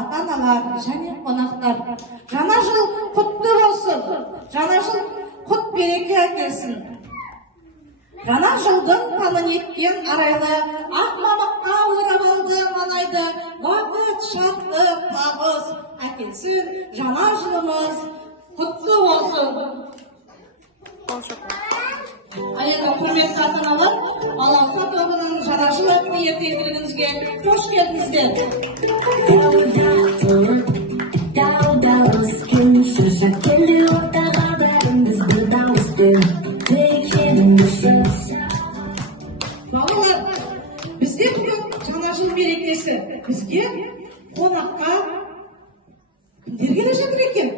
ата-аналар және қонақтар, жаңа жыл құтты болсын, жаңа жыл құт береке әкелсін. Жаңа жылдың таңын еткен арайлы, ақ мамыққа орап алды маңайды, бақыт, шаттық, табыс әкелсін, жаңа жылымыз құтты болсын. Ал енді құрметті ата-аналар, балауса тобының жаңа жыл атты ертеңгілігіңізге қош келдіңіздер. Балалар, бізде бүгін жаңа жыл мерекесі. Бізге қонаққа кімдер келе жатыр екен?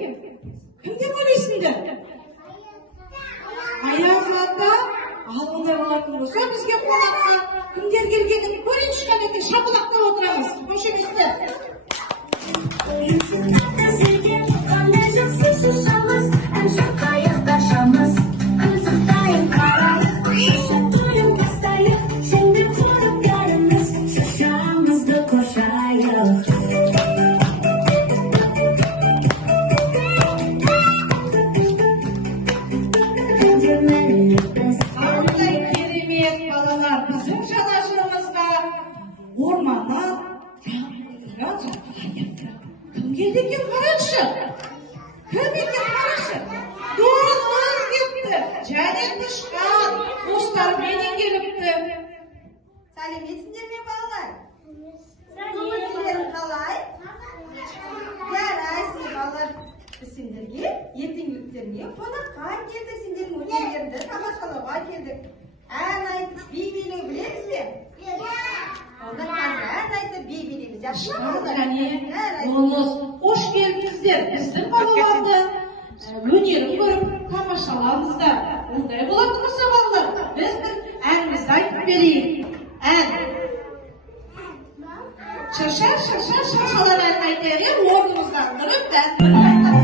Кімдер ойлайсыңдар? Аяз ата, ал ондай болатын болса, бізге қонаққа кімдер келгенін көрейінші қанекте, шапалақтап отырамыз. Қош еместер. Bizim жаңа жылымызға орманнан кім келді екен қарақшы? Кім екен қарақшы? Достар келіпті, және тышқан достарменен келіпті. Сәлеметсіңдер ме балалар? Көңілдерің қалай? Жарайсың балалар. Біз сендерге ертеңгіліктеріне қонаққа келдік, сендердің өнерлеріңді тамашалауға келдік. Ән айтып, би билеу білеміз бе? Онда қазір ән айтып, би билейміз. Жақсы ма? Қош келдіңіздер. Біздің балаларды өнерін көріп тамашалаңыздар. Ондай болатын болса балалар, біз бір әнімізді айтып берейік. Ән. Шашалар ән айтайық, орнымыздан тұрып ән айтайық.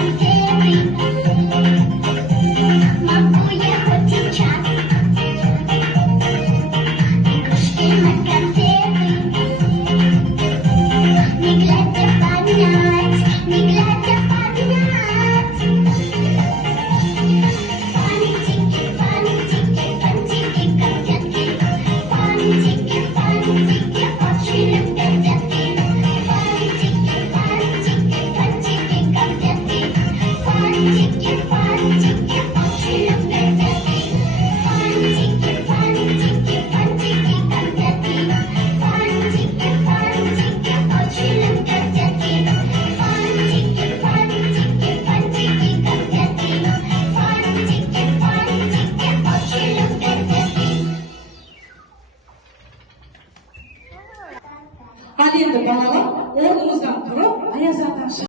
Thank you.